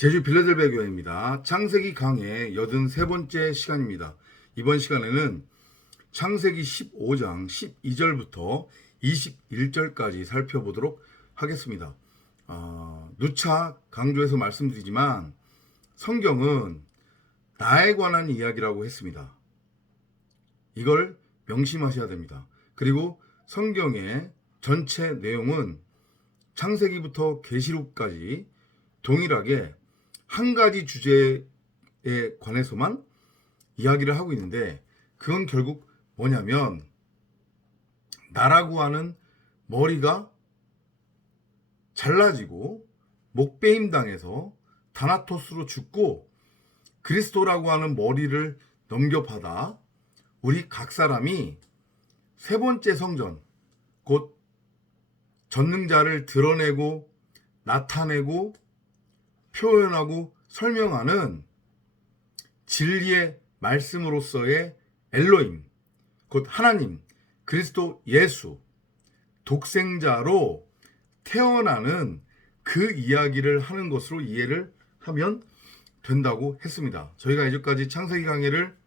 제주 빌라델베 교회입니다. 창세기 강의 83번째 시간입니다. 이번 시간에는 창세기 15장 12절부터 21절까지 살펴보도록 하겠습니다. 누차 강조해서 말씀드리지만 성경은 나에 관한 이야기라고 했습니다. 이걸 명심하셔야 됩니다. 그리고 성경의 전체 내용은 창세기부터 계시록까지 동일하게 한 가지 주제에 관해서만 이야기를 하고 있는데, 그건 결국 뭐냐면 나라고 하는 머리가 잘라지고 목베임 당해서 다나토스로 죽고 그리스도라고 하는 머리를 넘겨받아 우리 각 사람이 세 번째 성전, 곧 전능자를 드러내고 나타내고 표현하고 설명하는 진리의 말씀으로서의 엘로힘, 곧 하나님, 그리스도 예수, 독생자로 태어나는 그 이야기를 하는 것으로 이해를 하면 된다고 했습니다. 저희가 이제까지 창세기 강의를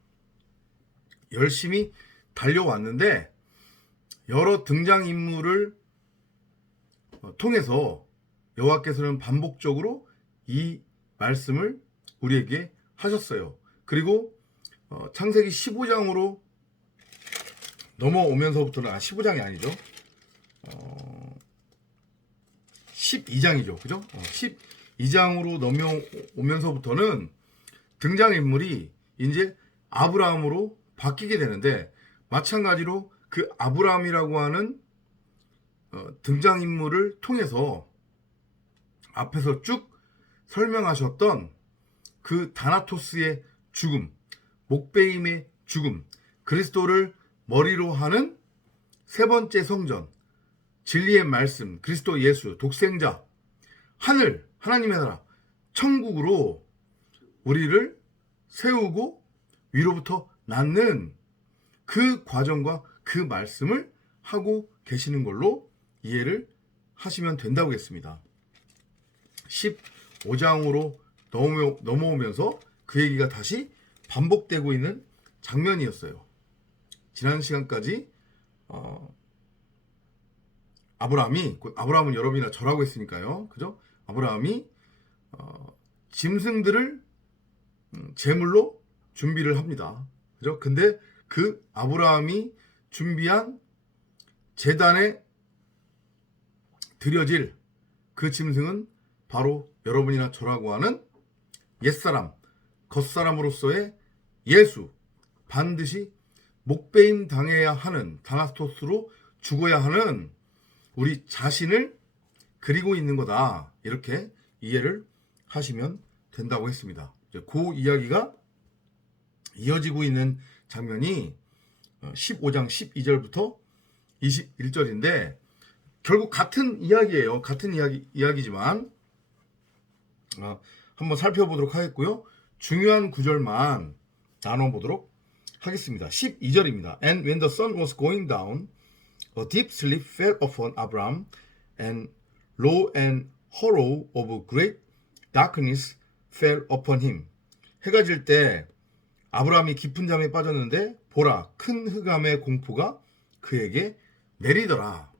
열심히 달려왔는데 여러 등장인물을 통해서 여호와께서는 반복적으로 이 말씀을 우리에게 하셨어요. 그리고 창세기 15장으로 넘어오면서부터는 15장이 아니죠. 12장이죠. 그죠? 12장으로 넘어오면서부터는 등장인물이 이제 아브라함으로 바뀌게 되는데, 마찬가지로 그 아브라함이라고 하는 등장인물을 통해서 앞에서 쭉 설명하셨던 그 다나토스의 죽음, 목베임의 죽음, 그리스도를 머리로 하는 세 번째 성전, 진리의 말씀, 그리스도 예수, 독생자, 하늘, 하나님의 나라, 천국으로 우리를 세우고 위로부터 낳는 그 과정과 그 말씀을 하고 계시는 걸로 이해를 하시면 된다고 했습니다. 15장으로 넘어오면서 그 얘기가 다시 반복되고 있는 장면이었어요. 지난 시간까지 아브라함은 여러분이나 저라고 했으니까요. 그죠? 아브라함이 짐승들을 제물로 준비를 합니다. 그죠? 근데 그 아브라함이 준비한 제단에 드려질 그 짐승은 바로 여러분이나 저라고 하는 옛사람, 겉사람으로서의 예수, 반드시 목베임 당해야 하는, 다나토스로 죽어야 하는 우리 자신을 그리고 있는 거다. 이렇게 이해를 하시면 된다고 했습니다. 그 이야기가 이어지고 있는 장면이 15장 12절부터 21절인데 결국 같은 이야기예요. 같은 이야기지만 한번 살펴보도록 하겠고요. 중요한 구절만 나눠보도록 하겠습니다. 12절입니다. And when the sun was going down, a deep sleep fell upon Abraham, and lo, an horror of great darkness fell upon him. 해가 질 때 아브라함이 깊은 잠에 빠졌는데 보라, 큰 흑암의 공포가 그에게 내리더라.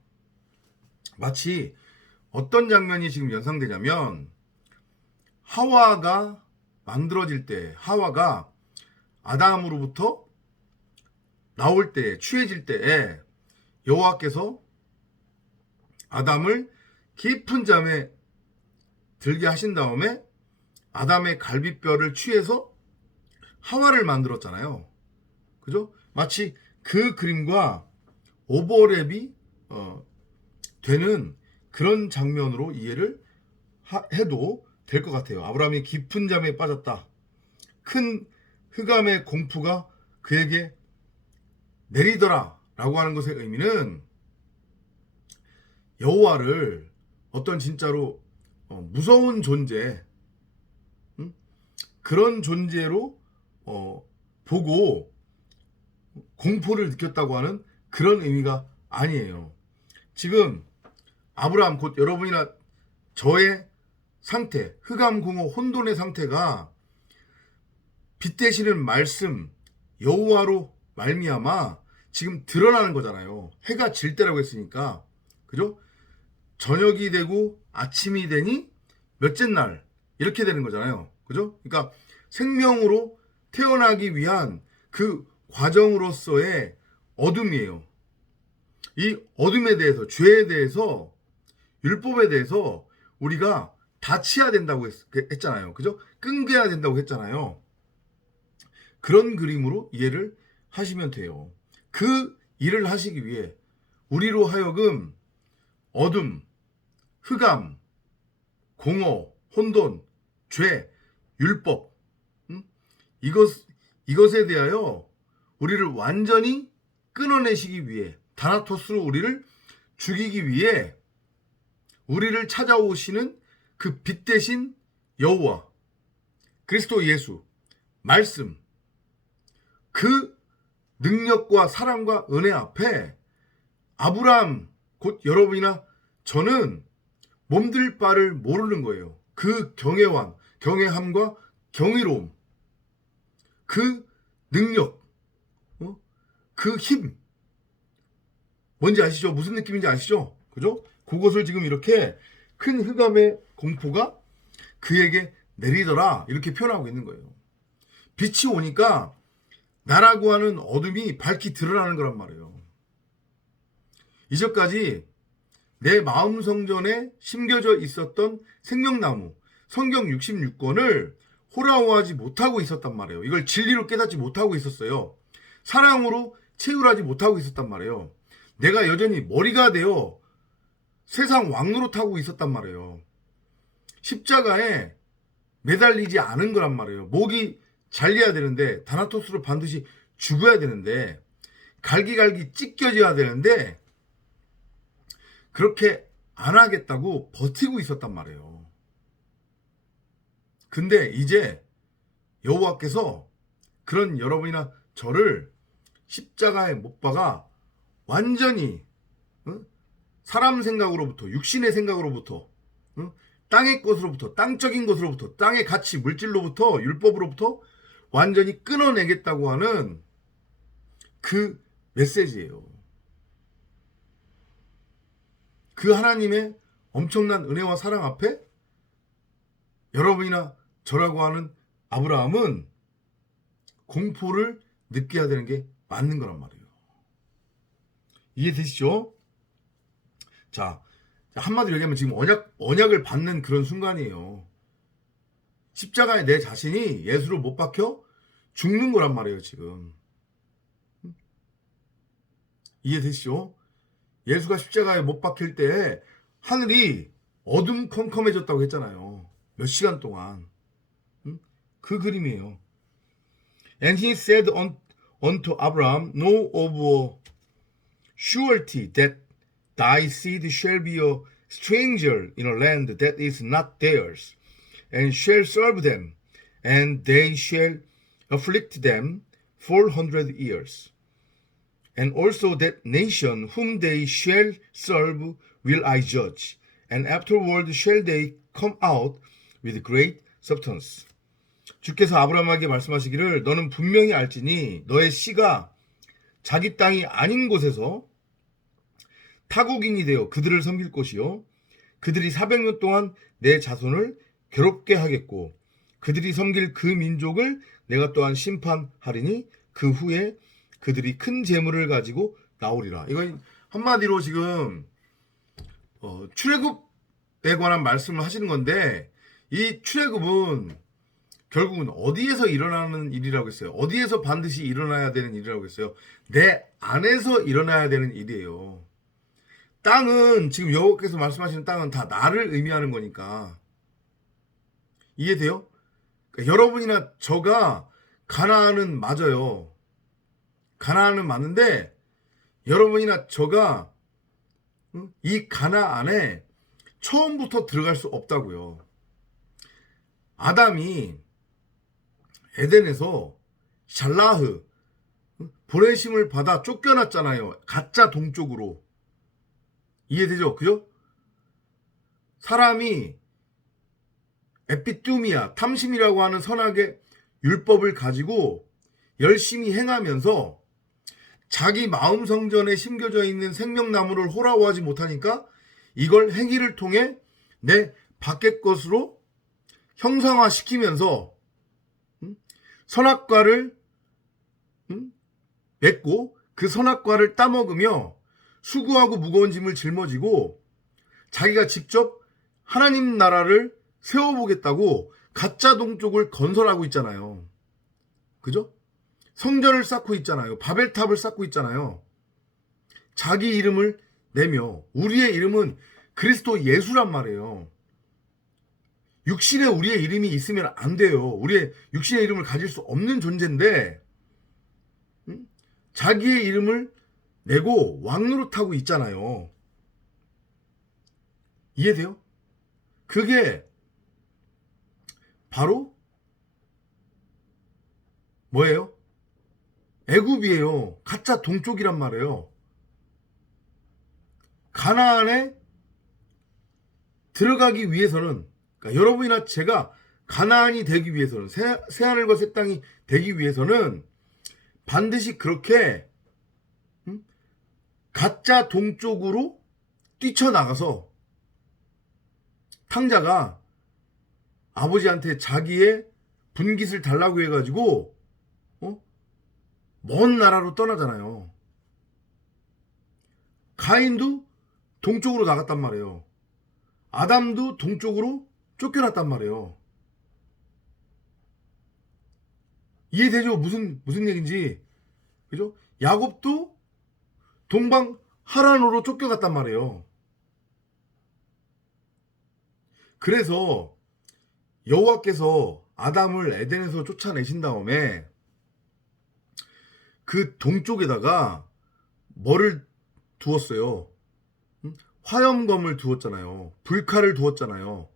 마치 어떤 장면이 지금 연상되냐면, 하와가 만들어질 때, 하와가 아담으로부터 나올 때, 취해질 때에 여호와께서 아담을 깊은 잠에 들게 하신 다음에 아담의 갈비뼈를 취해서 하와를 만들었잖아요. 그죠? 마치 그 그림과 오버랩이 되는 그런 장면으로 이해를 해도 될 것 같아요. 아브라함이 깊은 잠에 빠졌다. 큰 흑암의 공포가 그에게 내리더라 라고 하는 것의 의미는 여호와를 어떤 진짜로 무서운 존재, 그런 존재로 보고 공포를 느꼈다고 하는 그런 의미가 아니에요. 지금 아브라함, 곧 여러분이나 저의 상태, 흑암, 공허, 혼돈의 상태가 빛 되시는 말씀 여호와로 말미암아 지금 드러나는 거잖아요. 해가 질 때라고 했으니까. 그죠? 저녁이 되고 아침이 되니 몇째 날 이렇게 되는 거잖아요. 그죠? 그러니까 생명으로 태어나기 위한 그 과정으로서의 어둠이에요. 이 어둠에 대해서, 죄에 대해서, 율법에 대해서 우리가 다치야 된다고 했잖아요. 그죠? 끊겨야 된다고 했잖아요. 그런 그림으로 이해를 하시면 돼요. 그 일을 하시기 위해 우리로 하여금 어둠, 흑암, 공허, 혼돈, 죄, 율법, 이것에 대하여 우리를 완전히 끊어내시기 위해, 다나토스로 우리를 죽이기 위해 우리를 찾아오시는 그 빛 대신 여호와, 그리스도 예수, 말씀, 그 능력과 사랑과 은혜 앞에 아브라함, 곧 여러분이나 저는 몸들 바를 모르는 거예요. 그 경외함과 경이로움, 그 능력, 그 힘, 뭔지 아시죠? 무슨 느낌인지 아시죠? 그죠? 그것을 지금 이렇게 큰 흑암의 공포가 그에게 내리더라, 이렇게 표현하고 있는 거예요. 빛이 오니까 나라고 하는 어둠이 밝히 드러나는 거란 말이에요. 이전까지 내 마음 성전에 심겨져 있었던 생명나무 성경 66권을 호라호하지 못하고 있었단 말이에요. 이걸 진리로 깨닫지 못하고 있었어요. 사랑으로 채울하지 못하고 있었단 말이에요. 내가 여전히 머리가 되어 세상 왕노릇하고 있었단 말이에요. 십자가에 매달리지 않은 거란 말이에요. 목이 잘려야 되는데, 다나토스로 반드시 죽어야 되는데, 갈기갈기 찢겨져야 되는데, 그렇게 안 하겠다고 버티고 있었단 말이에요. 근데 이제 여호와께서 그런 여러분이나 저를 십자가에 못 박아 완전히 사람 생각으로부터, 육신의 생각으로부터, 땅의 것으로부터, 땅적인 것으로부터, 땅의 가치, 물질로부터, 율법으로부터 완전히 끊어내겠다고 하는 그 메시지예요. 그 하나님의 엄청난 은혜와 사랑 앞에 여러분이나 저라고 하는 아브라함은 공포를 느껴야 되는 게 맞는 거란 말이에요. 이해되시죠? 자, 한마디로 얘기하면 지금 언약을 받는 그런 순간이에요. 십자가에 내 자신이 예수로 못 박혀 죽는 거란 말이에요, 지금. 이해되시죠? 예수가 십자가에 못 박힐 때 하늘이 어둠컴컴해졌다고 했잖아요. 몇 시간 동안. 그 그림이에요. And he said unto Abraham, Know of a surety that thy seed shall be a stranger in a land that is not theirs, and shall serve them, and they shall afflict them 400 years. And also that nation whom they shall serve will I judge, and afterward shall they come out with great substance. 주께서 아브라함에게 말씀하시기를 너는 분명히 알지니 너의 씨가 자기 땅이 아닌 곳에서 타국인이 되어 그들을 섬길 것이요 그들이 400년 동안 내 자손을 괴롭게 하겠고 그들이 섬길 그 민족을 내가 또한 심판하리니 그 후에 그들이 큰 재물을 가지고 나오리라. 이건 한마디로 지금 출애굽에 관한 말씀을 하시는 건데, 이 출애굽은 결국은 어디에서 일어나는 일이라고 했어요? 어디에서 반드시 일어나야 되는 일이라고 했어요? 내 안에서 일어나야 되는 일이에요. 땅은, 지금 여호와께서 말씀하시는 땅은 다 나를 의미하는 거니까. 이해돼요? 그러니까 여러분이나 저가 가나안은 맞아요. 가나안은 맞는데 여러분이나 저가 이 가나안에 처음부터 들어갈 수 없다고요. 아담이 에덴에서 샬라흐 보내심을 받아 쫓겨났잖아요. 가짜 동쪽으로. 이해되죠? 그죠? 사람이 에피뚜미아, 탐심이라고 하는 선악의 율법을 가지고 열심히 행하면서 자기 마음 성전에 심겨져 있는 생명나무를 호라워하지 못하니까 이걸 행위를 통해 내 밖의 것으로 형상화시키면서 선악과를 맺고 그 선악과를 따먹으며 수고하고 무거운 짐을 짊어지고 자기가 직접 하나님 나라를 세워보겠다고 가짜 동족을 건설하고 있잖아요. 그죠? 성전을 쌓고 있잖아요. 바벨탑을 쌓고 있잖아요. 자기 이름을 내며 우리의 이름은 그리스도 예수란 말이에요. 육신에 우리의 이름이 있으면 안 돼요. 우리의 육신의 이름을 가질 수 없는 존재인데 자기의 이름을 내고 왕노릇하고 있잖아요. 이해돼요? 그게 바로 뭐예요? 애굽이에요. 가짜 동쪽이란 말이에요. 가나안에 들어가기 위해서는, 그러니까 여러분이나 제가 가나안이 되기 위해서는, 새하늘과 새 땅이 되기 위해서는 반드시 그렇게 가짜 동쪽으로 뛰쳐나가서 탕자가 아버지한테 자기의 분깃을 달라고 해가지고 먼 나라로 떠나잖아요. 가인도 동쪽으로 나갔단 말이에요. 아담도 동쪽으로 쫓겨났단 말이에요. 이해되죠? 무슨 얘기인지. 그죠? 야곱도 동방 하란으로 쫓겨갔단 말이에요. 그래서 여호와께서 아담을 에덴에서 쫓아내신 다음에 그 동쪽에다가 뭐를 두었어요? 화염검을 두었잖아요. 불칼을 두었잖아요.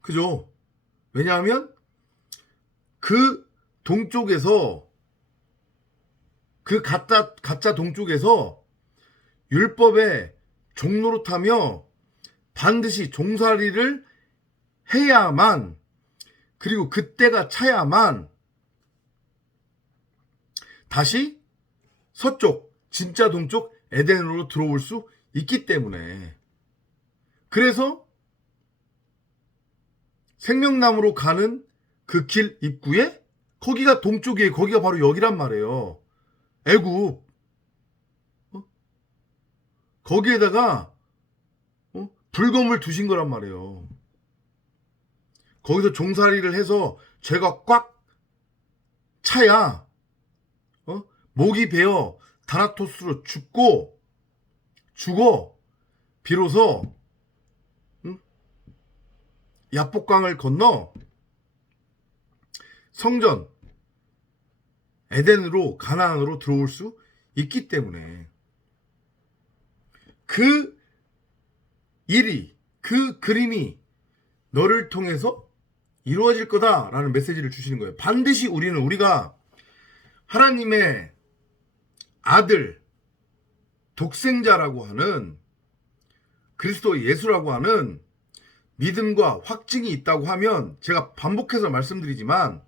그죠? 왜냐하면 그 동쪽에서, 그 가짜 동쪽에서 율법에 종노릇하며 반드시 종살이를 해야만, 그리고 그때가 차야만 다시 서쪽, 진짜 동쪽 에덴으로 들어올 수 있기 때문에. 그래서 생명나무로 가는 그 길 입구에 거기가 동쪽이에요. 거기가 바로 여기란 말이에요. 애굽. 거기에다가 불검을 두신 거란 말이에요. 거기서 종살이를 해서 죄가 꽉 차야 목이 베어 다나토스로 죽어 비로소 야복강을 건너 성전 에덴으로, 가나안으로 들어올 수 있기 때문에 그 일이, 그 그림이 너를 통해서 이루어질 거다라는 메시지를 주시는 거예요. 반드시 우리가 하나님의 아들, 독생자라고 하는 그리스도 예수라고 하는 믿음과 확증이 있다고 하면, 제가 반복해서 말씀드리지만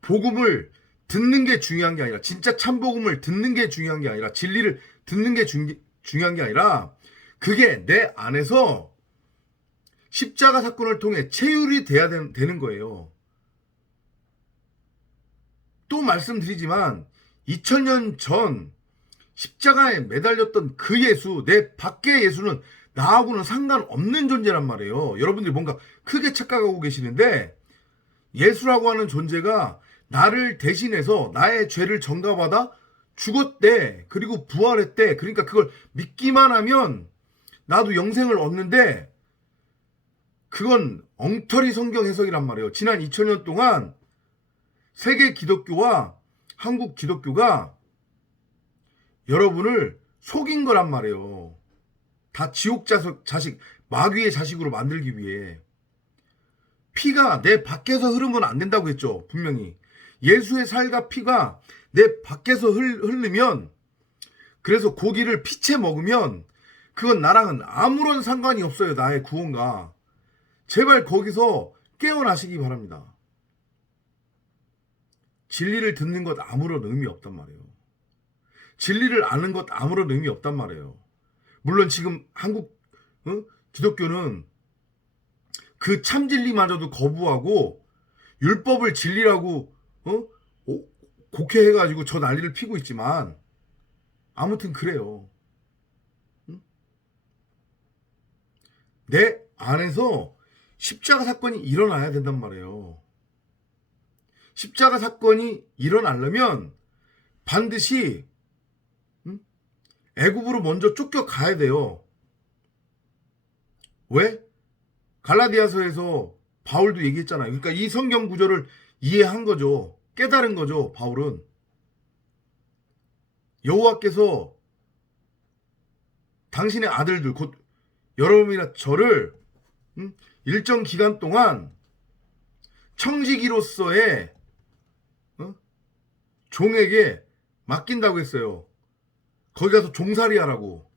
복음을 듣는 게 중요한 게 아니라, 진짜 참복음을 듣는 게 중요한 게 아니라, 진리를 듣는 게 중요한 게 아니라, 그게 내 안에서 십자가 사건을 통해 체휼이 돼야 되는 거예요. 또 말씀드리지만 2000년 전 십자가에 매달렸던 그 예수, 내 밖의 예수는 나하고는 상관없는 존재란 말이에요. 여러분들이 뭔가 크게 착각하고 계시는데, 예수라고 하는 존재가 나를 대신해서 나의 죄를 전가받아 죽었대. 그리고 부활했대. 그러니까 그걸 믿기만 하면 나도 영생을 얻는데, 그건 엉터리 성경 해석이란 말이에요. 지난 2000년 동안 세계 기독교와 한국 기독교가 여러분을 속인 거란 말이에요. 다 지옥 자식, 마귀의 자식으로 만들기 위해. 피가 내 밖에서 흐르면 안 된다고 했죠. 분명히. 예수의 살과 피가 내 밖에서 흐르면, 그래서 고기를 피채 먹으면 그건 나랑은 아무런 상관이 없어요. 나의 구원과. 제발 거기서 깨어나시기 바랍니다. 진리를 듣는 것 아무런 의미 없단 말이에요. 진리를 아는 것 아무런 의미 없단 말이에요. 물론 지금 한국 기독교는 그 참진리마저도 거부하고 율법을 진리라고 곡해해가지고 저 난리를 피고 있지만 아무튼 그래요. 내 안에서 십자가 사건이 일어나야 된단 말이에요. 십자가 사건이 일어나려면 반드시 애굽으로 먼저 쫓겨가야 돼요. 왜? 갈라디아서에서 바울도 얘기했잖아요. 그러니까 이 성경 구절을 이해한 거죠. 깨달은 거죠. 바울은 여호와께서 당신의 아들들 곧 여러분이나 저를 일정 기간 동안 청지기로서의 종에게 맡긴다고 했어요. 거기 가서 종살이 하라고.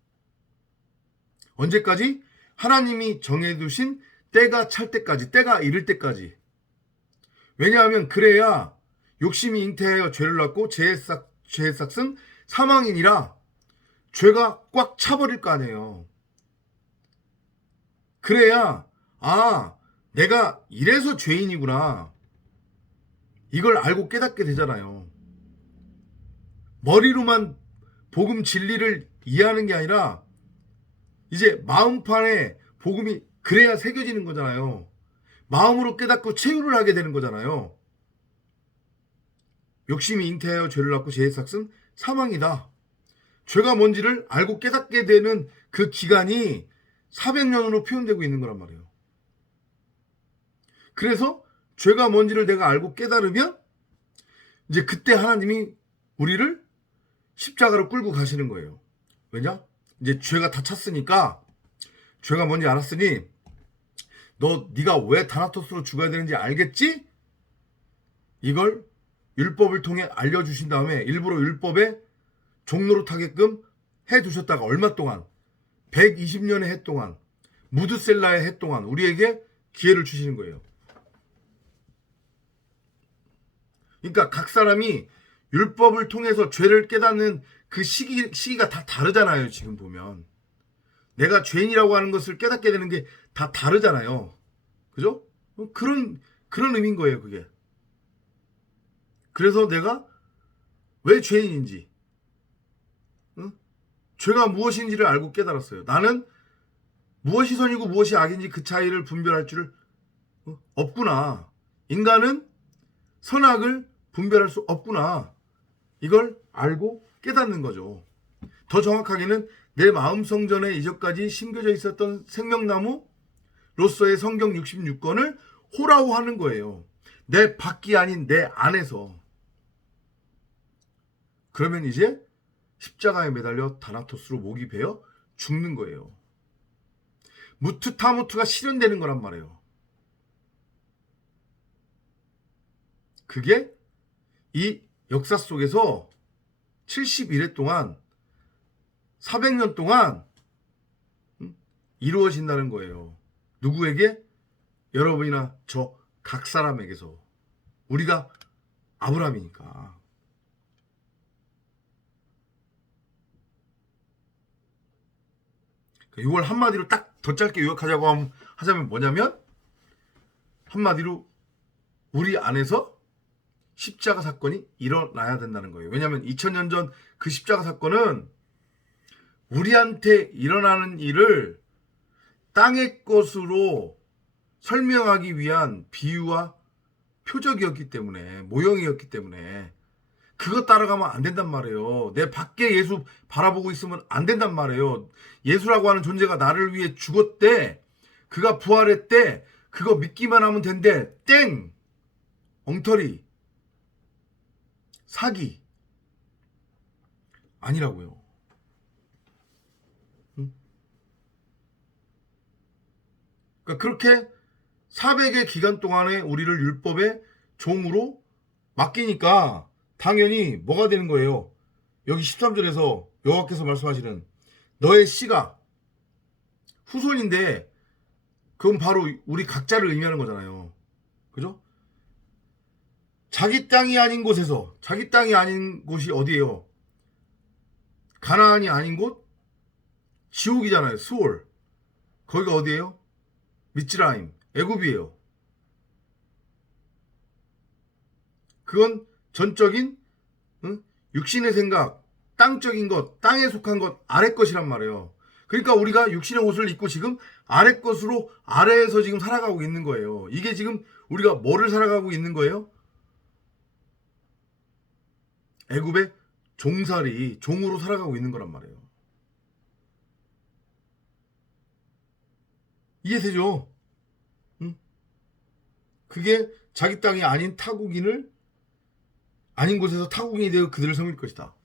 언제까지? 하나님이 정해두신 때가 찰 때까지, 때가 이를 때까지. 왜냐하면 그래야 욕심이 잉태하여 죄를 낳고 죄의 싹은 사망이니라. 죄가 꽉 차버릴 거 아니에요. 그래야 내가 이래서 죄인이구나. 이걸 알고 깨닫게 되잖아요. 머리로만 복음 진리를 이해하는 게 아니라 이제 마음판에 복음이 그래야 새겨지는 거잖아요. 마음으로 깨닫고 체유를 하게 되는 거잖아요. 욕심이 잉태하여 죄를 낳고 죄의 싹은 사망이다. 죄가 뭔지를 알고 깨닫게 되는 그 기간이 400년으로 표현되고 있는 거란 말이에요. 그래서 죄가 뭔지를 내가 알고 깨달으면 이제 그때 하나님이 우리를 십자가로 끌고 가시는 거예요. 왜냐? 이제 죄가 다 찼으니까 죄가 뭔지 알았으니 네가 왜 다나토스로 죽어야 되는지 알겠지? 이걸 율법을 통해 알려주신 다음에 일부러 율법에 종로로 타게끔 해두셨다가 얼마 동안 120년의 해 동안 무드셀라의 해 동안 우리에게 기회를 주시는 거예요. 그러니까 각 사람이 율법을 통해서 죄를 깨닫는 그 시기가 다 다르잖아요. 지금 보면 내가 죄인이라고 하는 것을 깨닫게 되는 게 다 다르잖아요. 그죠? 그런 의미인 거예요. 그게. 그래서 내가 왜 죄인인지, 죄가 무엇인지를 알고 깨달았어요. 나는 무엇이 선이고 무엇이 악인지 그 차이를 분별할 줄 없구나. 인간은 선악을 분별할 수 없구나. 이걸 알고 깨닫는 거죠. 더 정확하게는 내 마음 성전에 이전까지 심겨져 있었던 생명나무로서의 성경 66권을 호라호하는 거예요. 내 밖이 아닌 내 안에서. 그러면 이제 십자가에 매달려 다나토스로 목이 베어 죽는 거예요. 무트타무트가 실현되는 거란 말이에요. 그게 이 역사 속에서 71회 동안 400년 동안 이루어진다는 거예요. 누구에게? 여러분이나 저 각 사람에게서. 우리가 아브라함이니까. 이걸 한마디로 딱 더 짧게 요약하자고 하자면 뭐냐면 한마디로 우리 안에서 십자가 사건이 일어나야 된다는 거예요. 왜냐하면 2000년 전 그 십자가 사건은 우리한테 일어나는 일을 땅의 것으로 설명하기 위한 비유와 표적이었기 때문에, 모형이었기 때문에 그거 따라가면 안 된단 말이에요. 내 밖에 예수 바라보고 있으면 안 된단 말이에요. 예수라고 하는 존재가 나를 위해 죽었대. 그가 부활했대. 그거 믿기만 하면 된대. 땡! 엉터리. 사기. 아니라고요. 그러니까 그렇게 400의 기간 동안에 우리를 율법의 종으로 맡기니까 당연히 뭐가 되는 거예요? 여기 13절에서 여호와께서 말씀하시는 너의 씨가 후손인데 그건 바로 우리 각자를 의미하는 거잖아요. 그죠? 자기 땅이 아닌 곳에서, 자기 땅이 아닌 곳이 어디예요? 가나안이 아닌 곳? 지옥이잖아요. 수올. 거기가 어디예요? 미츠라임, 애굽이에요. 그건 전적인 응? 육신의 생각, 땅적인 것, 땅에 속한 것, 아래 것이란 말이에요. 그러니까 우리가 육신의 옷을 입고 지금 아래 것으로 아래에서 지금 살아가고 있는 거예요. 이게 지금 우리가 뭐를 살아가고 있는 거예요? 애굽의 종살이, 종으로 살아가고 있는 거란 말이에요. 이해되죠? 응? 그게 자기 땅이 아닌 타국인을 아닌 곳에서 타국인이 되어 그들을 섬길 것이다.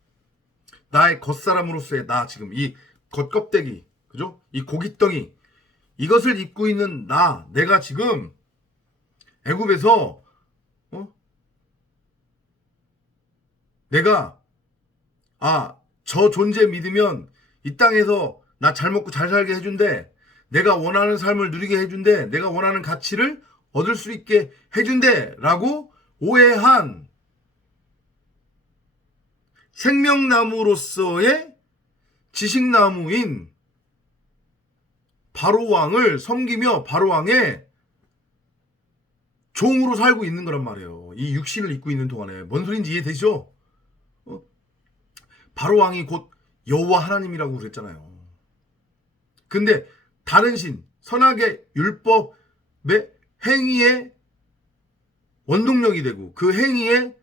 나의 겉사람으로서의 나 지금 이 겉껍데기, 그죠? 이 고깃덩이 이것을 입고 있는 내가 지금 애굽에서 내가 저 존재 믿으면 이 땅에서 나 잘 먹고 잘 살게 해준대. 내가 원하는 삶을 누리게 해준대. 내가 원하는 가치를 얻을 수 있게 해준대. 라고 오해한 생명나무로서의 지식나무인 바로왕을 섬기며 바로왕의 종으로 살고 있는 거란 말이에요. 이 육신을 입고 있는 동안에. 뭔 소린지 이해되죠? 바로왕이 곧 여호와 하나님이라고 그랬잖아요. 근데 다른 신, 선악의 율법의 행위의 원동력이 되고 그 행위의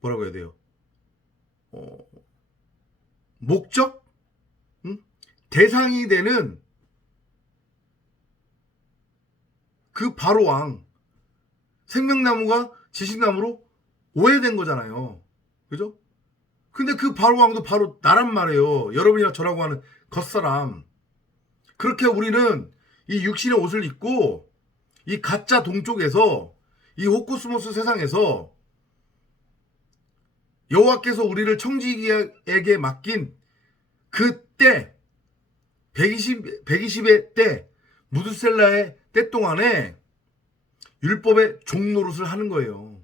뭐라고 해야 돼요? 목적? 대상이 되는 그 바로왕 생명나무가 지식나무로 오해된 거잖아요. 그죠? 근데 그 바로왕도 바로 나란 말이에요. 여러분이나 저라고 하는 겉사람. 그렇게 우리는 이 육신의 옷을 입고 이 가짜 동쪽에서 이 호코스모스 세상에서 여호와께서 우리를 청지기에게 맡긴 그때 120의 때 무드셀라의 때 동안에 율법의 종노릇을 하는 거예요.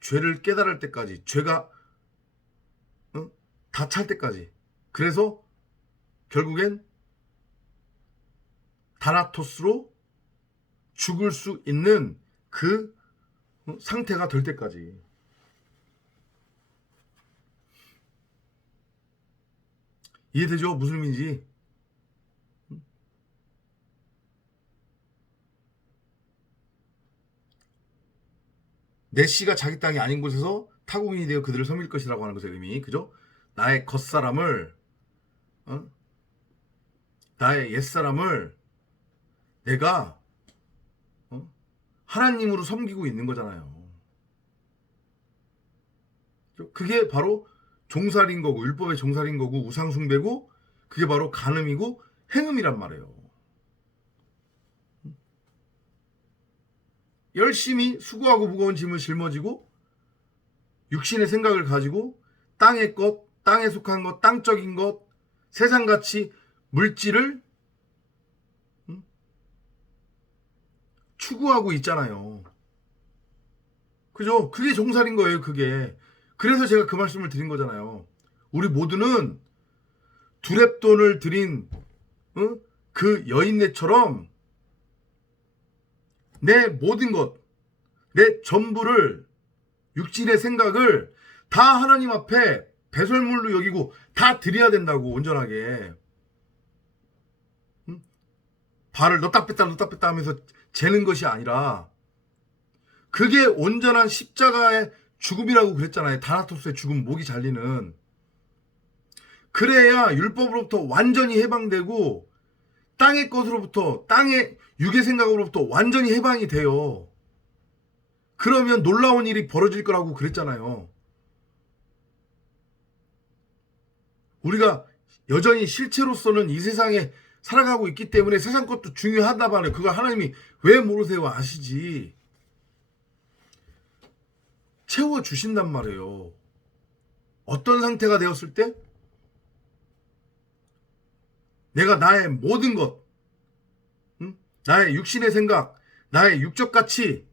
죄를 깨달을 때까지, 죄가 다 찰 때까지. 그래서 결국엔 다나토스로 죽을 수 있는 그 상태가 될 때까지. 이해되죠? 무슨 의미인지. 내 씨가 자기 땅이 아닌 곳에서 타국인이 되어 그들을 섬길 것이라고 하는 것의 의미. 그죠? 나의 겉사람을 나의 옛사람을 내가 하나님으로 섬기고 있는 거잖아요. 그게 바로 종살인 거고 율법의 종살인 거고 우상숭배고 그게 바로 간음이고 행음이란 말이에요. 열심히 수고하고 무거운 짐을 짊어지고 육신의 생각을 가지고 땅의 것, 땅에 속한 것, 땅적인 것, 세상같이 물질을 추구하고 있잖아요. 그죠? 그게 종살인 거예요, 그게. 그래서 제가 그 말씀을 드린 거잖아요. 우리 모두는 두렙돈을 들인 그 여인네처럼 내 모든 것, 내 전부를 육신의 생각을 다 하나님 앞에 배설물로 여기고 다 드려야 된다고 온전하게. 발을 넣다 뺐다 하면서 재는 것이 아니라 그게 온전한 십자가의 죽음이라고 그랬잖아요. 다나토스의 죽음, 목이 잘리는. 그래야 율법으로부터 완전히 해방되고 땅의 것으로부터, 땅의 육의 생각으로부터 완전히 해방이 돼요. 그러면 놀라운 일이 벌어질 거라고 그랬잖아요. 우리가 여전히 실체로서는 이 세상에 살아가고 있기 때문에 세상 것도 중요하다만 그걸 하나님이 왜 모르세요 아시지. 채워주신단 말이에요. 어떤 상태가 되었을 때? 내가 나의 모든 것, 응? 나의 육신의 생각, 나의 육적 가치,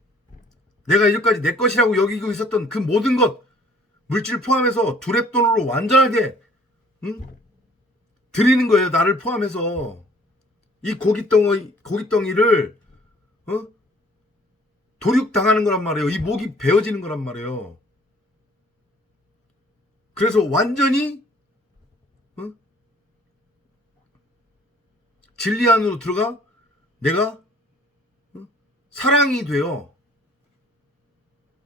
내가 이제까지 내 것이라고 여기고 있었던 그 모든 것, 물질 포함해서 두랩돈으로 완전하게, 응? 드리는 거예요. 나를 포함해서. 이 고깃덩이를, 어? 도륙당하는 거란 말이에요. 이 목이 베어지는 거란 말이에요. 그래서 완전히, 어? 진리 안으로 들어가 내가, 어? 사랑이 되어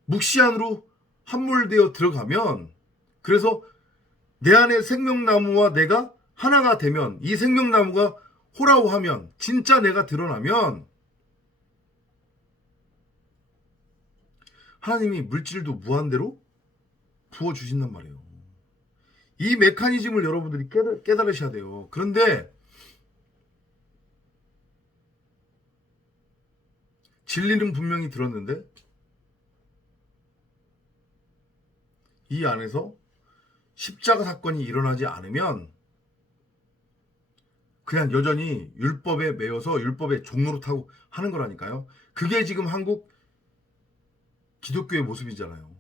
묵시 안으로 함몰되어 들어가면, 그래서 내 안에 생명나무와 내가 하나가 되면, 이 생명나무가 호라호하면, 진짜 내가 드러나면 하나님이 물질도 무한대로 부어주신단 말이에요. 이 메커니즘을 여러분들이 깨달으셔야 돼요. 그런데 진리는 분명히 들었는데 이 안에서 십자가 사건이 일어나지 않으면 그냥 여전히 율법에 매여서 율법의 종노릇하고 하는 거라니까요. 그게 지금 한국 기독교의 모습이잖아요.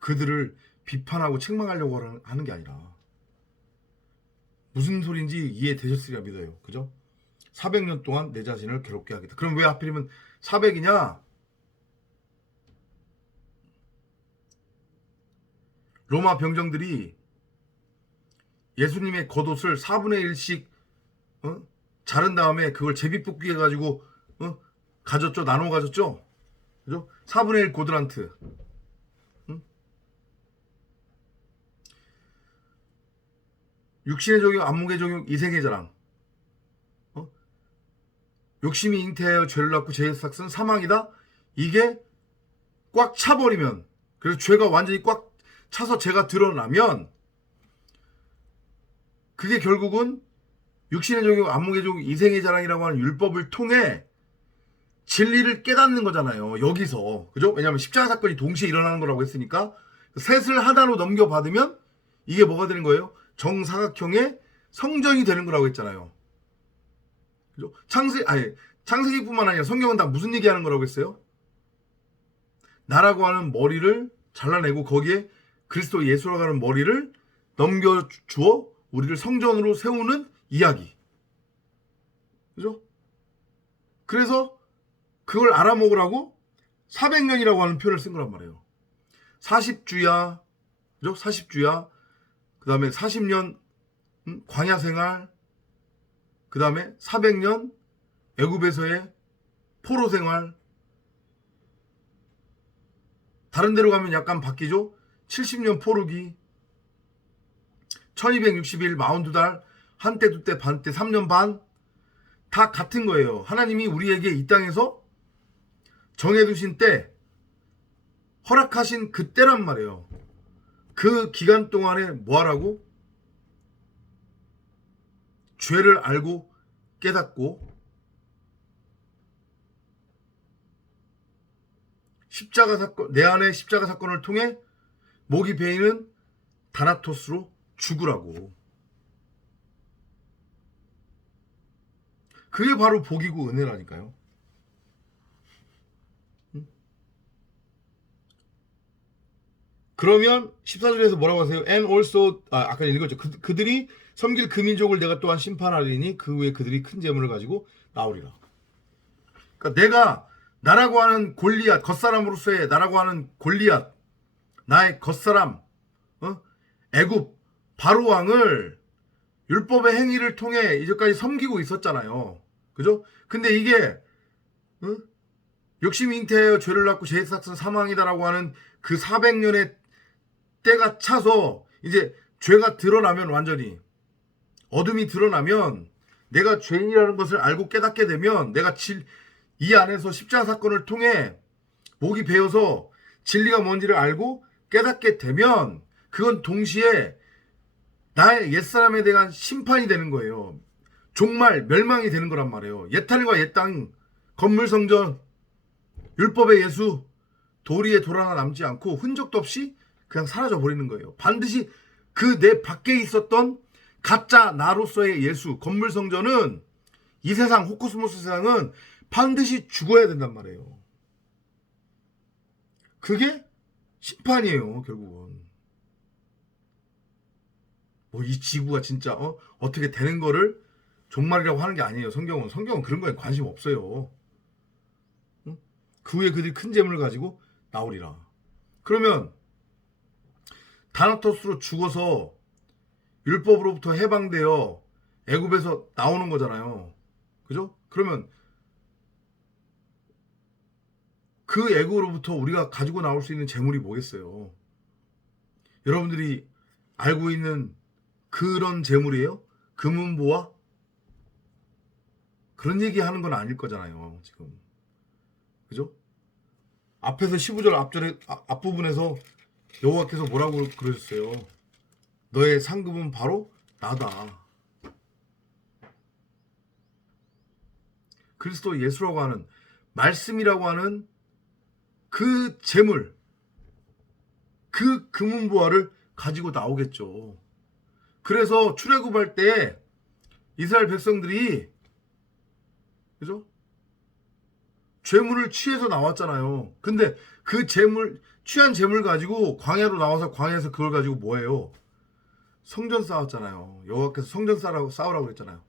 그들을 비판하고 책망하려고 하는 게 아니라 무슨 소린지 이해되셨으리라 믿어요. 그죠? 400년 동안 내 자신을 괴롭게 하겠다. 그럼 왜 하필이면 400이냐? 로마 병정들이 예수님의 겉옷을 4분의 1씩 자른 다음에 그걸 제비뽑기 해가지고 가졌죠. 나눠 가졌죠. 그죠? 4분의 1 고드란트. 육신의 종육, 안목의 종육, 이생의 자랑. 욕심이 잉태하여 죄를 낳고 죄의 삭은 사망이다. 이게 꽉 차버리면, 그래서 죄가 완전히 꽉 차서 죄가 드러나면 그게 결국은 육신의 종육, 안목의 종육, 이생의 자랑이라고 하는 율법을 통해 진리를 깨닫는 거잖아요. 여기서. 그죠? 왜냐하면 십자가 사건이 동시에 일어나는 거라고 했으니까 셋을 하나로 넘겨받으면 이게 뭐가 되는 거예요? 정사각형의 성전이 되는 거라고 했잖아요. 그죠? 창세기뿐만 아니라 성경은 다 무슨 얘기하는 거라고 했어요? 나라고 하는 머리를 잘라내고 거기에 그리스도 예수라고 하는 머리를 넘겨주어 우리를 성전으로 세우는 이야기. 그죠? 그래서 그걸 알아먹으라고 400년이라고 하는 표현을 쓴 거란 말이에요. 40주야, 그죠? 40주야. 그 다음에 40년 광야 생활, 그 다음에 400년 애굽에서의 포로 생활. 다른 데로 가면 약간 바뀌죠. 70년 포로기, 1260일 42달, 한때 두때 반때 3년 반, 다 같은 거예요. 하나님이 우리에게 이 땅에서 정해두신 때, 허락하신 그때란 말이에요. 그 기간 동안에 뭐 하라고? 죄를 알고 깨닫고 십자가 사건, 내 안에 십자가 사건을 통해 목이 베이는 다나토스로 죽으라고. 그게 바로 복이고 은혜라니까요. 그러면 14절에서 뭐라고 하세요? And also, 아까 읽었죠. 그들이 섬길 그 민족을 내가 또한 심판하리니 그 후에 그들이 큰 재물을 가지고 나오리라. 그러니까 내가 나라고 하는 골리앗, 겉사람으로서의 나라고 하는 골리앗, 나의 겉사람, 애굽 바로 왕을 율법의 행위를 통해 이제까지 섬기고 있었잖아요. 그죠? 근데 이게 욕심이 잉태하여 죄를 낳고 죄의 삭은 사망이다라고 하는 그 400년의 때가 차서 이제 죄가 드러나면, 완전히 어둠이 드러나면, 내가 죄인이라는 것을 알고 깨닫게 되면, 내가 이 안에서 십자가 사건을 통해 목이 베어서 진리가 뭔지를 알고 깨닫게 되면 그건 동시에 나의 옛사람에 대한 심판이 되는 거예요. 종말, 멸망이 되는 거란 말이에요. 옛하늘과 옛땅, 건물 성전, 율법의 예수, 도리에 돌아나 남지 않고 흔적도 없이 그냥 사라져 버리는 거예요. 반드시 그 내 밖에 있었던 가짜 나로서의 예수, 건물 성전은 이 세상, 호코스모스 세상은 반드시 죽어야 된단 말이에요. 그게 심판이에요, 결국은. 뭐 이 지구가 진짜 어떻게 되는 거를 종말이라고 하는 게 아니에요. 성경은 그런 거에 관심 없어요. 응? 그 후에 그들이 큰 재물을 가지고 나오리라. 그러면 다나토스로 죽어서 율법으로부터 해방되어 애굽에서 나오는 거잖아요. 그죠? 그러면 그 애굽으로부터 우리가 가지고 나올 수 있는 재물이 뭐겠어요? 여러분들이 알고 있는 그런 재물이에요? 금은보화? 그런 얘기 하는 건 아닐 거잖아요, 지금. 그죠? 앞에서 15절 앞부분에서 여호와께서 뭐라고 그러셨어요? 너의 상급은 바로 나다. 그리스도 예수라고 하는, 말씀이라고 하는 그 재물, 그 금은보화를 가지고 나오겠죠. 그래서 출애굽할 때 이스라엘 백성들이, 그죠? 죄물을 취해서 나왔잖아요. 근데 그 취한 재물 가지고 광야로 나와서 광야에서 그걸 가지고 뭐해요? 성전 쌓았잖아요. 여호와께서 성전 쌓으라고 그랬잖아요.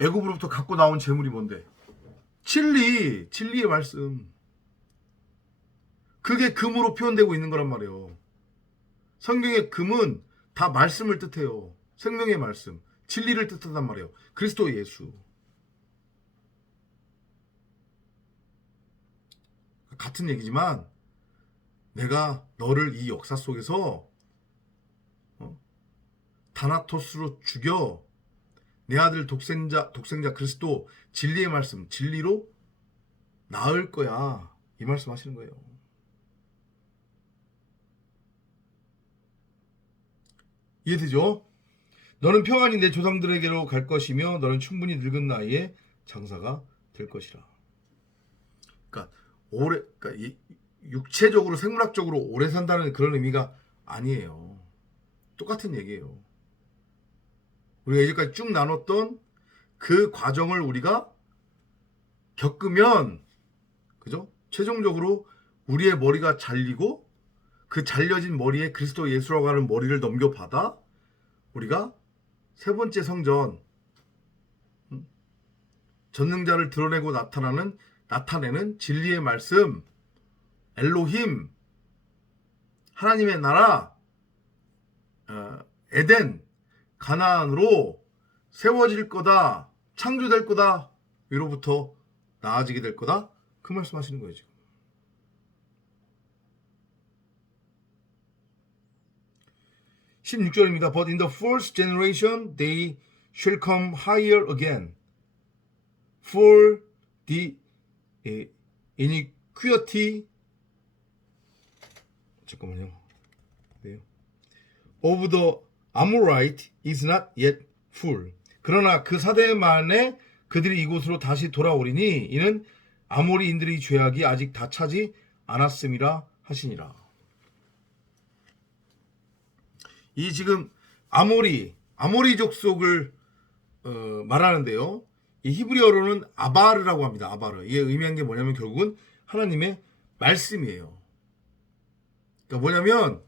애굽으로부터 갖고 나온 재물이 뭔데? 진리의 말씀. 그게 금으로 표현되고 있는 거란 말이에요. 성경의 금은 다 말씀을 뜻해요. 생명의 말씀, 진리를 뜻한단 말이에요. 그리스도 예수. 같은 얘기지만 내가 너를 이 역사 속에서 다나토스로 죽여 내 아들 독생자 그리스도 진리의 말씀, 진리로 낳을 거야. 이 말씀 하시는 거예요. 이해되죠? 너는 평안히 내 조상들에게로 갈 것이며 너는 충분히 늙은 나이에 장사가 될 것이라. 그러니까 육체적으로 생물학적으로 오래 산다는 그런 의미가 아니에요. 똑같은 얘기예요. 우리가 이제까지 쭉 나눴던 그 과정을 우리가 겪으면, 그죠? 최종적으로 우리의 머리가 잘리고 그 잘려진 머리에 그리스도 예수라고 하는 머리를 넘겨받아 우리가 세 번째 성전, 전능자를 드러내고 나타내는 진리의 말씀, 엘로힘, 하나님의 나라, 에덴, 가나안으로 세워질 거다, 창조될 거다, 위로부터 나아지게 될 거다. 그 말씀하시는 거예요, 지금. (16절입니다) But in the first generation they shall come higher again, for the iniquity of the Amorite is not yet full. 그러나 그 사대 만에 그들이 이곳으로 다시 돌아오리니 이는 아모리인들의 죄악이 아직 다 차지 않았음이라 하시니라. 이 지금 아모리 족속을 말하는데요. 이 히브리어로는 아바르라고 합니다. 아바르. 이게 의미한 게 뭐냐면 결국은 하나님의 말씀이에요. 그러니까 뭐냐면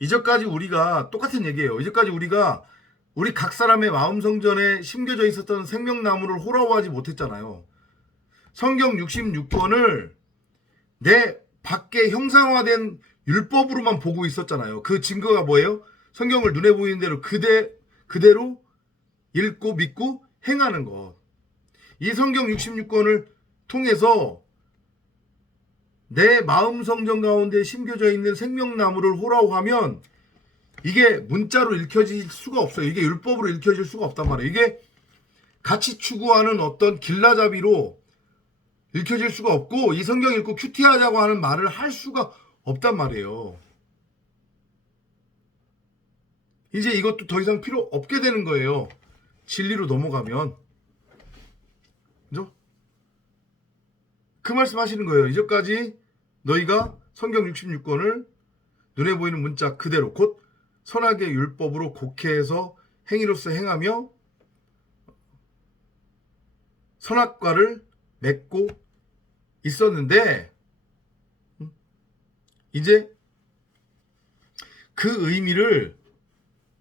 이제까지 우리가 똑같은 얘기예요. 이제까지 우리 각 사람의 마음 성전에 심겨져 있었던 생명나무를 호러워하지 못했잖아요. 성경 66권을 내 밖에 형상화된 율법으로만 보고 있었잖아요. 그 증거가 뭐예요? 성경을 눈에 보이는 대로 그대로 읽고 믿고 행하는 것. 이 성경 66권을 통해서 내 마음 성전 가운데 심겨져 있는 생명나무를 호라고하면 이게 문자로 읽혀질 수가 없어요. 이게 율법으로 읽혀질 수가 없단 말이에요. 이게 같이 추구하는 어떤 길라잡이로 읽혀질 수가 없고 이 성경 읽고 큐티하자고 하는 말을 할 수가 없단 말이에요. 이제 이것도 더 이상 필요 없게 되는 거예요. 진리로 넘어가면. 그죠? 그 말씀 하시는 거예요. 이제까지 너희가 성경 66권을 눈에 보이는 문자 그대로 곧 선악의 율법으로 곡해해서 행위로서 행하며 선악과를 맺고 있었는데 이제 그 의미를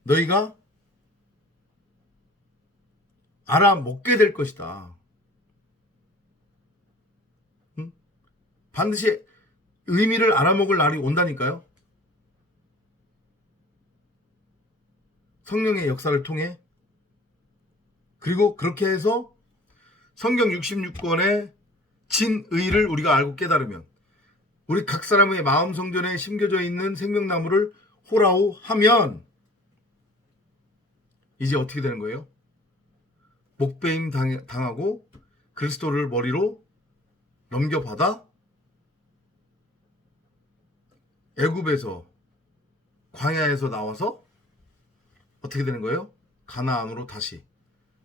너희가 알아먹게 될 것이다. 반드시 의미를 알아먹을 날이 온다니까요. 성령의 역사를 통해. 그리고 그렇게 해서 성경 66권의 진의를 우리가 알고 깨달으면 우리 각 사람의 마음 성전에 심겨져 있는 생명나무를 호라우 하면 이제 어떻게 되는 거예요? 목배임 당하고 그리스도를 머리로 넘겨받아 애굽에서 광야에서 나와서 어떻게 되는 거예요? 가나안으로 다시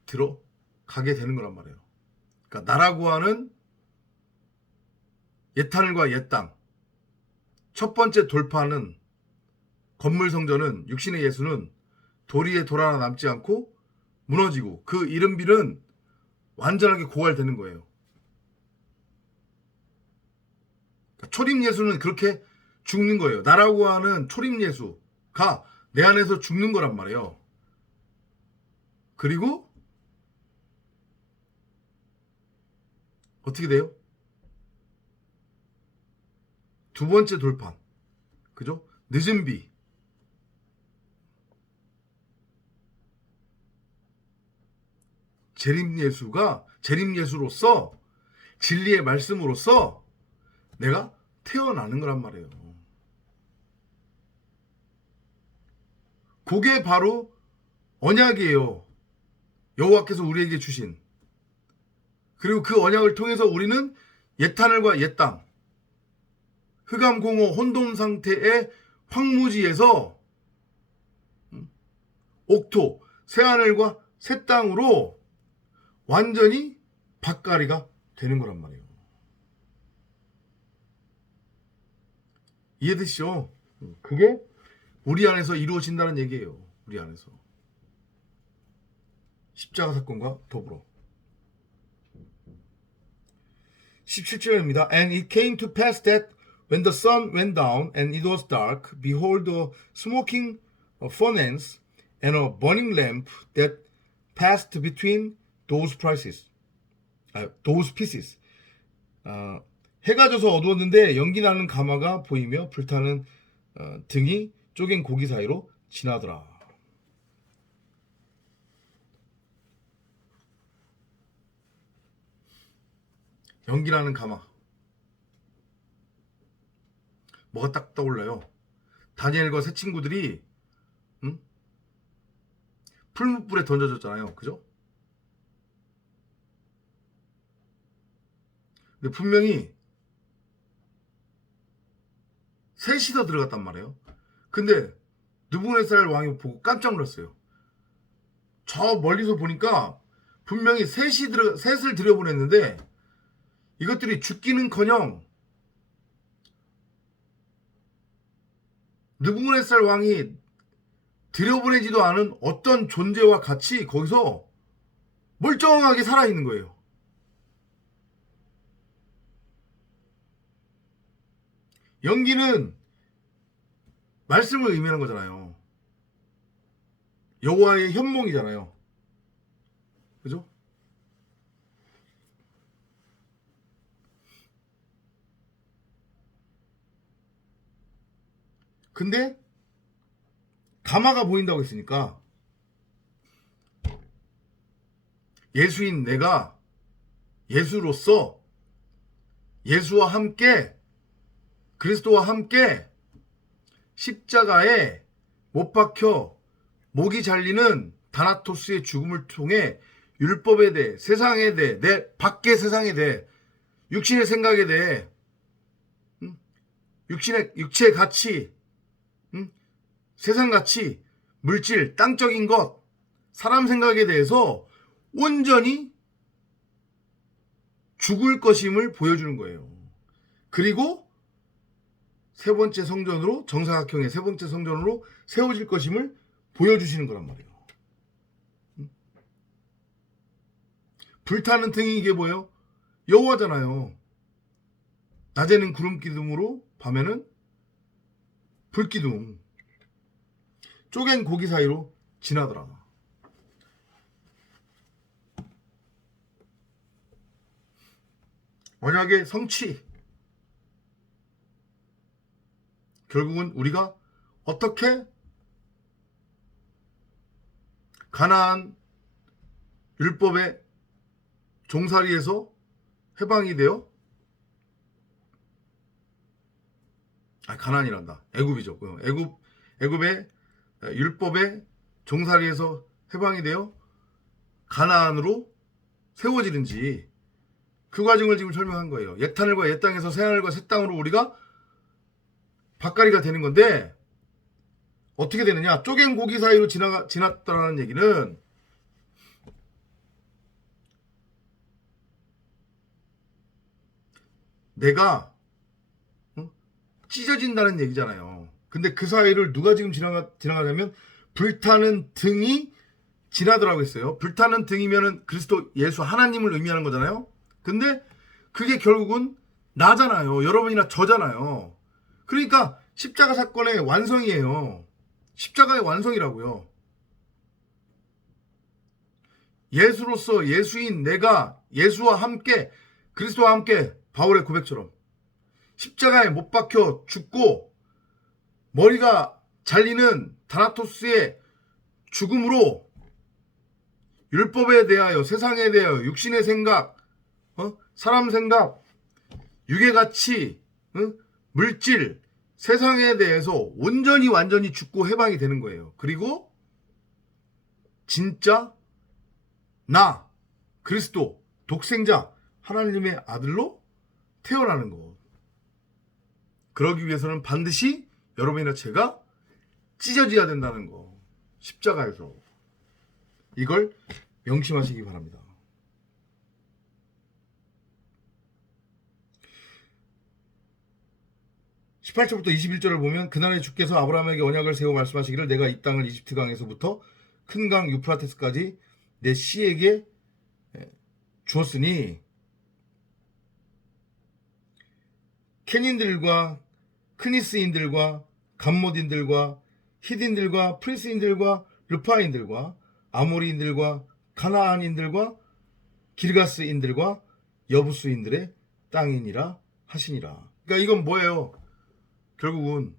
들어가게 되는 거란 말이에요. 그러니까 나라고 하는 옛하늘과 옛 땅 첫 번째 돌파하는 건물 성전은 육신의 예수는 돌 위에 돌 하나 남지 않고 무너지고 그 이른비는 완전하게 고갈되는 거예요. 그러니까 초림 예수는 그렇게 죽는 거예요. 나라고 하는 초림 예수가 내 안에서 죽는 거란 말이에요. 그리고 어떻게 돼요? 두 번째 돌판. 그죠? 늦은 비. 재림 예수로서 진리의 말씀으로서 내가 태어나는 거란 말이에요. 그게 바로 언약이에요. 여호와께서 우리에게 주신. 그리고 그 언약을 통해서 우리는 옛하늘과 옛 땅, 흑암공허 혼돈 상태의 황무지에서 옥토, 새하늘과 새 땅으로 완전히 밭가리가 되는 거란 말이에요. 이해되시죠? 그게 우리 안에서 이루어진다는 얘기예요. 우리 안에서. 십자가 사건과 더불어. 17절입니다. And it came to pass that when the sun went down and it was dark, behold a smoking furnace and a burning lamp that passed between those pieces. 해가 져서 어두웠는데 연기 나는 가마가 보이며 불타는 등이 쪼갠 고기 사이로 지나더라. 연기 나는 가마. 뭐가 딱 떠올라요? 다니엘과 세 친구들이 풀무불에 던져졌잖아요. 그죠? 근데 분명히 셋이 더 들어갔단 말이에요. 근데 느부갓네살 왕이 보고 깜짝 놀랐어요. 저 멀리서 보니까 분명히 셋을 들여보냈는데 이것들이 죽기는커녕 느부갓네살 왕이 들여보내지도 않은 어떤 존재와 같이 거기서 멀쩡하게 살아있는 거예요. 연기는 말씀을 의미하는 거잖아요. 여호와의 현몽이잖아요. 그죠? 근데 가마가 보인다고 했으니까 예수인 내가 예수로서 예수와 함께 그리스도와 함께 십자가에 못 박혀 목이 잘리는 다나토스의 죽음을 통해 율법에 대해, 세상에 대해, 내 밖의 세상에 대해, 육신의 생각에 대해, 육체의 가치, 세상 가치, 물질, 땅적인 것, 사람 생각에 대해서 온전히 죽을 것임을 보여주는 거예요. 그리고 세 번째 성전으로, 정사각형의 세 번째 성전으로 세워질 것임을 보여주시는 거란 말이에요. 불타는 등이 이게 뭐예요? 여호와잖아요. 낮에는 구름 기둥으로, 밤에는 불 기둥. 쪼갠 고기 사이로 지나더라. 언약의 성취. 결국은 우리가 어떻게 가나안 율법의 종살이에서 해방이 되어, 가나안이란다. 애굽이죠. 애굽의 율법의 종살이에서 해방이 되어 가나안으로 세워지는지, 그 과정을 지금 설명한 거예요. 옛하늘과 옛 땅에서 새하늘과 새 땅으로 우리가 밭갈이가 되는 건데, 어떻게 되느냐? 쪼갠 고기 사이로 지났다라는 얘기는 내가 찢어진다는 얘기잖아요. 근데 그 사이를 누가 지금 지나가냐면 불타는 등이 지나더라고 했어요. 불타는 등이면은 그리스도 예수 하나님을 의미하는 거잖아요. 근데 그게 결국은 나잖아요. 여러분이나 저잖아요. 그러니까 십자가 사건의 완성이에요. 십자가의 완성이라고요. 예수로서 예수인 내가 예수와 함께, 그리스도와 함께, 바울의 고백처럼 십자가에 못 박혀 죽고 머리가 잘리는 다나토스의 죽음으로 율법에 대하여, 세상에 대하여, 육신의 생각, 사람 생각, 육의 가치, 물질, 세상에 대해서 온전히 완전히 죽고 해방이 되는 거예요. 그리고 진짜 나, 그리스도, 독생자, 하나님의 아들로 태어나는 것. 그러기 위해서는 반드시 여러분이나 제가 찢어져야 된다는 거. 십자가에서. 이걸 명심하시기 바랍니다. (18절부터) (21절을) 보면 그날에 주께서 아브라함에게 언약을 세워 말씀하시기를 내가 이 땅을 이집트 강에서부터 큰 강 유프라테스까지 내 씨에게 주었으니 케닌들과 크니스인들과 감모딘들과 히딘들과 프리스인들과 르파인들과 아모리인들과 가나안인들과 기르가스인들과 여부스인들의 땅이니라 하시니라. 그러니까 이건 뭐예요? 결국은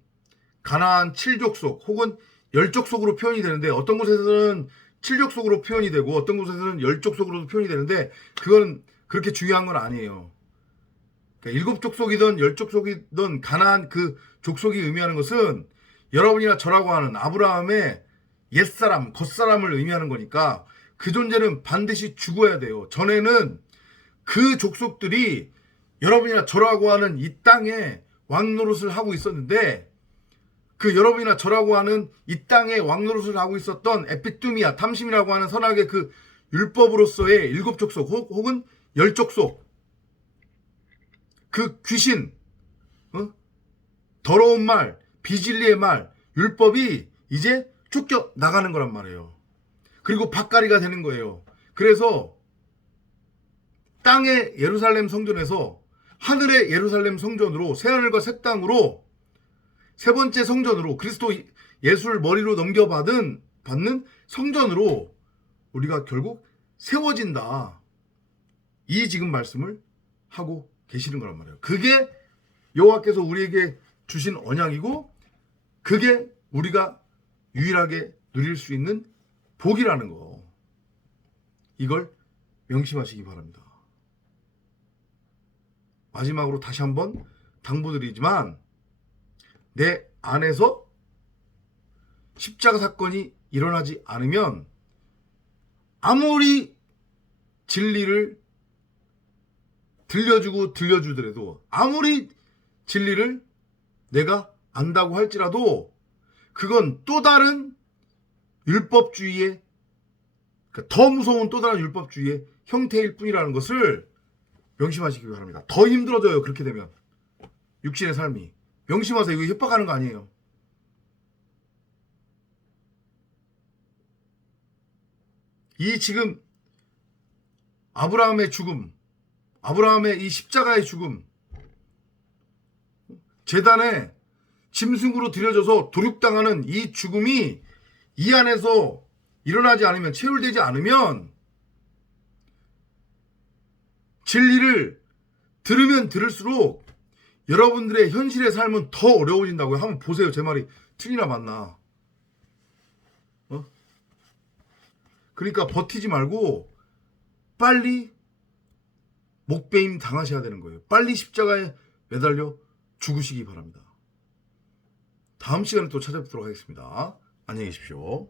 가나안 7족속 혹은 10족속으로 표현이 되는데, 어떤 곳에서는 7족속으로 표현이 되고 어떤 곳에서는 10족속으로도 표현이 되는데, 그건 그렇게 중요한 건 아니에요. 그러니까 7족속이든 10족속이든 가나안 그 족속이 의미하는 것은 여러분이나 저라고 하는 아브라함의 옛사람, 겉사람을 의미하는 거니까 그 존재는 반드시 죽어야 돼요. 전에는 그 족속들이 여러분이나 저라고 하는 이 땅에 왕노릇을 하고 있었는데, 그 여러분이나 저라고 하는 이 땅에 왕노릇을 하고 있었던 에피뚜미아, 탐심이라고 하는 선악의 그 율법으로서의 7족속 혹은 10족속, 그 귀신, 더러운 말, 비진리의 말, 율법이 이제 쫓겨 나가는 거란 말이에요. 그리고 밭갈이가 되는 거예요. 그래서 땅의 예루살렘 성전에서 하늘의 예루살렘 성전으로, 새하늘과 새 땅으로, 세 번째 성전으로, 그리스도 예수를 머리로 받는 성전으로 우리가 결국 세워진다. 이 지금 말씀을 하고 계시는 거란 말이에요. 그게 여호와께서 우리에게 주신 언약이고, 그게 우리가 유일하게 누릴 수 있는 복이라는 거. 이걸 명심하시기 바랍니다. 마지막으로 다시 한번 당부드리지만, 내 안에서 십자가 사건이 일어나지 않으면 아무리 진리를 들려주더라도, 아무리 진리를 내가 안다고 할지라도 그건 또 다른 율법주의의, 그러니까 더 무서운 또 다른 율법주의의 형태일 뿐이라는 것을 명심하시기 바랍니다. 더 힘들어져요. 그렇게 되면 육신의 삶이. 명심하세요. 이거 협박하는 거 아니에요. 이 지금 아브라함의 죽음, 아브라함의 이 십자가의 죽음, 제단에 짐승으로 들여져서 도륙당하는 이 죽음이 이 안에서 일어나지 않으면, 체결되지 않으면 진리를 들으면 들을수록 여러분들의 현실의 삶은 더 어려워진다고요. 한번 보세요. 제 말이 틀리나 맞나. 그러니까 버티지 말고 빨리 목베임 당하셔야 되는 거예요. 빨리 십자가에 매달려 죽으시기 바랍니다. 다음 시간에 또 찾아뵙도록 하겠습니다. 안녕히 계십시오.